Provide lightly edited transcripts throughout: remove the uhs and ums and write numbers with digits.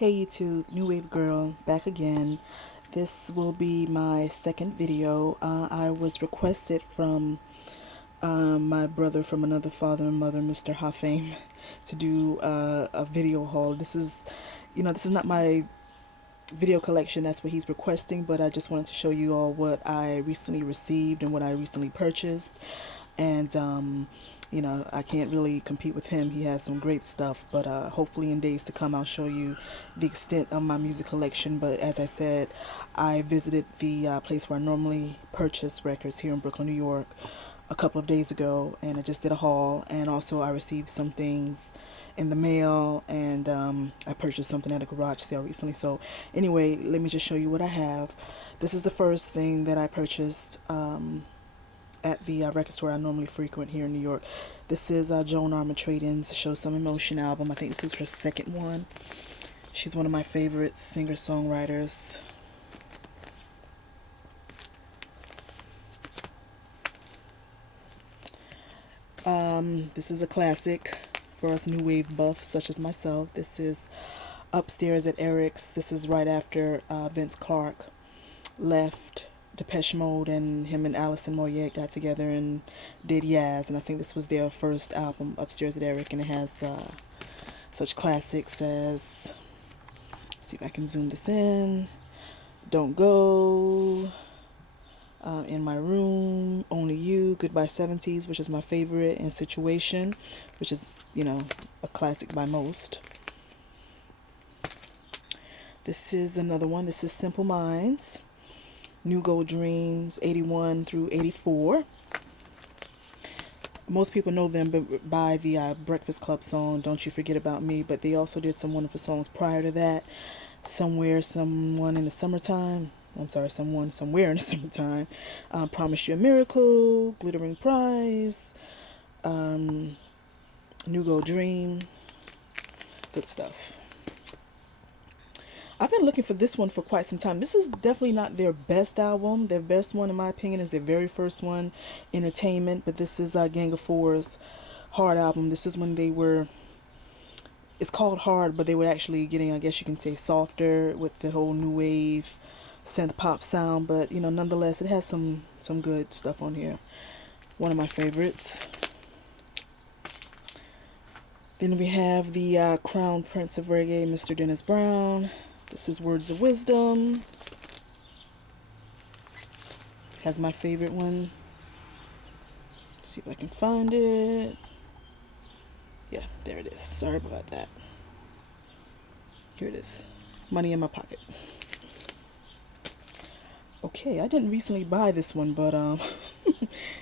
Hey YouTube, New Wave Girl, back again. This will be my second video. I was requested from my brother from another father and mother, Mr. Hafame, to do a video haul. This is not my video collection, that's what he's requesting, but I just wanted to show you all what I recently received and what I recently purchased. And I can't really compete with him. He has some great stuff, but hopefully in days to come I'll show you the extent of my music collection. But as I said, I visited the place where I normally purchase records here in Brooklyn, New York, a couple of days ago, and I just did a haul. And also I received some things in the mail, and I purchased something at a garage sale recently. So anyway, let me just show you what I have. This is the first thing that I purchased at the record store I normally frequent here in New York. This is Joan Armatrading's Show Some Emotion album. I think this is her second one. She's one of my favorite singer-songwriters. This is a classic for us new wave buffs such as myself. This is Upstairs at Eric's. This is right after Vince Clarke left Depeche Mode, and him and Alison Moyet got together and did Yaz, and I think this was their first album, Upstairs at Eric, and it has such classics as, let's see if I can zoom this in, Don't Go, In My Room, Only You, Goodbye 70s, which is my favorite, and Situation, which is, a classic by most. This is another one. This is Simple Minds, New Gold Dreams, 81 through 84. Most people know them by the Breakfast Club song, Don't You Forget About Me, but they also did some wonderful songs prior to that. Somewhere, Someone in the Summertime. I'm sorry, Someone, Somewhere in the Summertime. Promise You a Miracle, Glittering Prize, New Gold Dream. Good stuff. I've been looking for this one for quite some time. This is definitely not their best album. Their best one, in my opinion, is their very first one, Entertainment. But this is Gang of Four's Hard album. This is when they were, it's called Hard, but they were actually getting, I guess you can say, softer with the whole new wave synth pop sound. But, nonetheless, it has some good stuff on here. One of my favorites. Then we have the Crown Prince of Reggae, Mr. Dennis Brown. This is Words of Wisdom. Has my favorite one. Let's see if I can find it. Yeah, there it is. Sorry about that. Here it is. Money in My Pocket. Okay, I didn't recently buy this one, but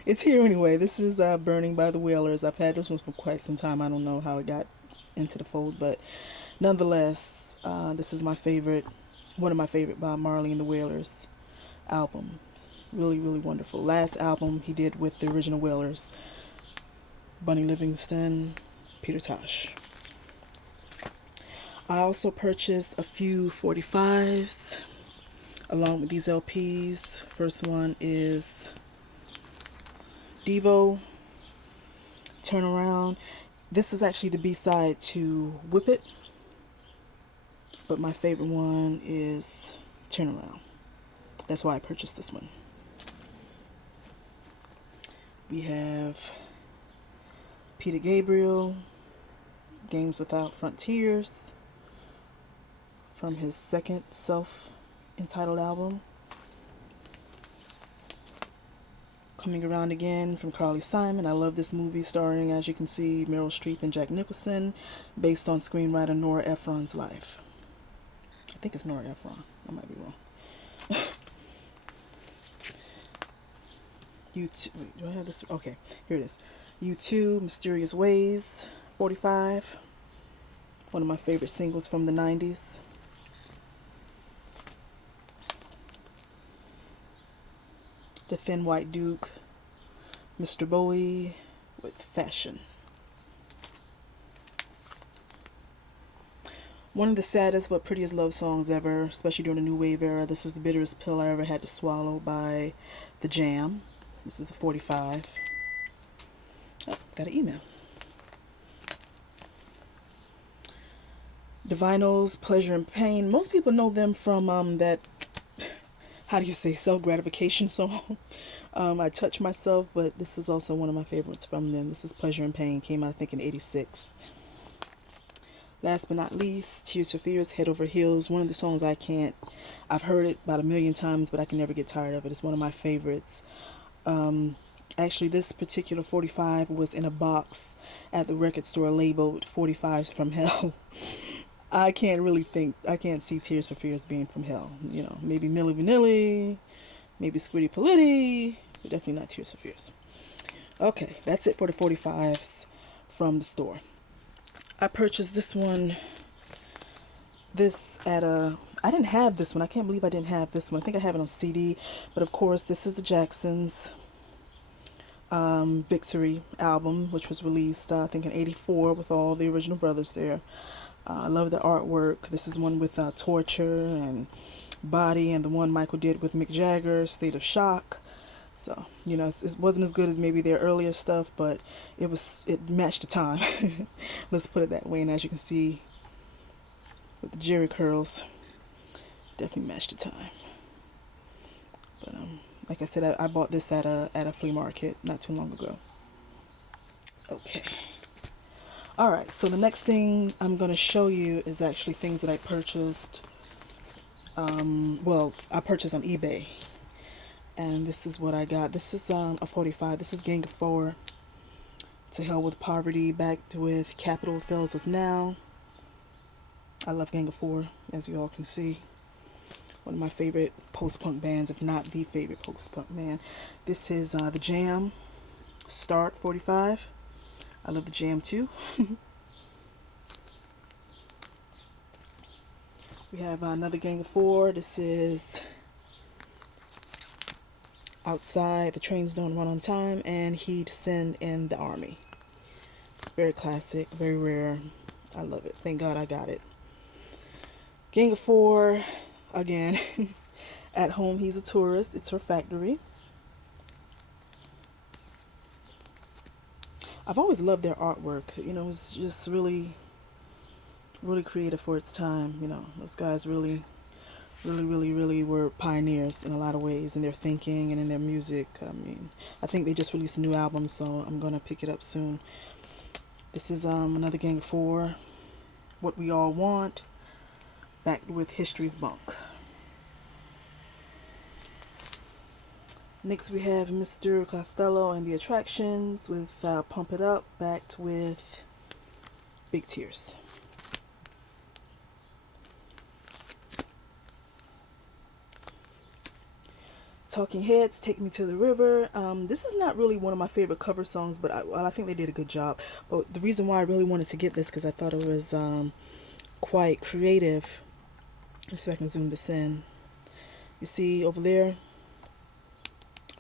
it's here anyway. This is Burning by the Wailers. I've had this one for quite some time. I don't know how it got into the fold, but nonetheless, this is my favorite, one of my favorite Bob Marley and the Wailers albums. Really, really wonderful. Last album he did with the original Wailers, Bunny Livingston, Peter Tosh. I also purchased a few 45s along with these LPs. First one is Devo, Turn Around. This is actually the B-side to Whip It, but my favorite one is Turn Around. That's why I purchased this one. We have Peter Gabriel, Games Without Frontiers, from his second self-entitled album. Coming Around Again from Carly Simon. I love this movie starring, as you can see, Meryl Streep and Jack Nicholson, based on screenwriter Nora Ephron's life. I think it's Nora Ephron. I might be wrong. U2. Wait, do I have this? Okay, here it is. U2, Mysterious Ways, 45. One of my favorite singles from the 90s. The Thin White Duke, Mr. Bowie with Fashion. One of the saddest but prettiest love songs ever, especially during the New Wave era. This is The Bitterest Pill I Ever Had to Swallow by The Jam. This is a 45. Oh, got an email. The vinyls, Pleasure and Pain. Most people know them from that, how do you say, self-gratification song. I Touch Myself, but this is also one of my favorites from them. This is Pleasure and Pain. Came out, I think, in '86. Last but not least, Tears for Fears, Head Over Heels. One of the songs I've heard it about a million times, but I can never get tired of it. It's one of my favorites. Actually, this particular 45 was in a box at the record store labeled 45s from Hell. I can't see Tears for Fears being from Hell. You know, maybe Milli Vanilli, maybe Squiddy Politti, but definitely not Tears for Fears. Okay, that's it for the 45s from the store. I purchased this at I didn't have this one. I can't believe I didn't have this one. I think I have it on CD, but of course, this is the Jacksons' Victory album, which was released, I think, in '84 with all the original brothers there. I love the artwork. This is one with Torture and Body, and the one Michael did with Mick Jagger, State of Shock. So, you know, it wasn't as good as maybe their earlier stuff, but it matched the time. Let's put it that way. And as you can see, with the Jerry curls, definitely matched the time. But like I said, I bought this at a flea market not too long ago. Okay. All right. So the next thing I'm going to show you is actually things that I purchased. Well, I purchased on eBay. And this is what I got. This is a 45. This is Gang of Four. To Hell with Poverty. Backed with Capital Fails Us Now. I love Gang of Four, as you all can see. One of my favorite post-punk bands, if not the favorite post-punk band. This is the Jam. Start 45. I love the Jam too. We have another Gang of Four. This is Outside, The Trains Don't Run on Time, and He'd Send in the Army. Very classic, very rare. I love it. Thank God I got it. Gang of Four, again. At Home, He's a Tourist. It's Her Factory. I've always loved their artwork. You know, it's just really, really creative for its time. You know, those guys really were pioneers in a lot of ways in their thinking and in their music. I mean, I think they just released a new album, so I'm gonna pick it up soon. This is another Gang of Four, What We All Want, backed with History's Bunk. Next we have Mr. Costello and the Attractions with Pump It Up, backed with Big Tears. Talking Heads, Take Me to the River. This is not really one of my favorite cover songs, but I think they did a good job. But the reason why I really wanted to get this, because I thought it was quite creative. Let's see if I can zoom this in. You see over there,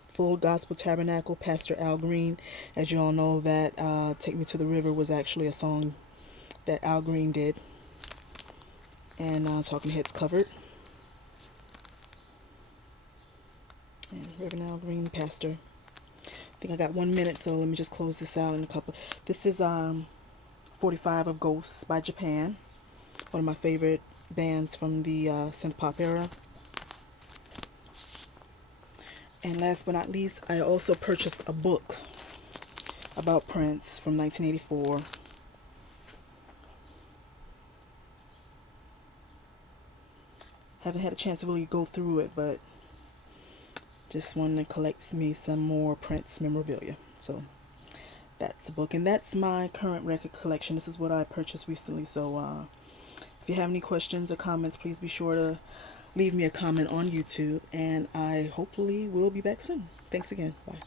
Full Gospel Tabernacle, Pastor Al Green. As you all know, that Take Me to the River was actually a song that Al Green did. And Talking Heads covered. And Reverend Al Green, pastor. I think I got 1 minute, so let me just close this out in a couple. This is 45 of Ghosts by Japan. One of my favorite bands from the synth pop era. And last but not least, I also purchased a book about Prince from 1984. Haven't had a chance to really go through it, but just wanted to collect me some more Prince memorabilia. So that's the book, and that's my current record collection. This is what I purchased recently. So if you have any questions or comments, please be sure to leave me a comment on YouTube, and I hopefully will be back soon. Thanks again. Bye.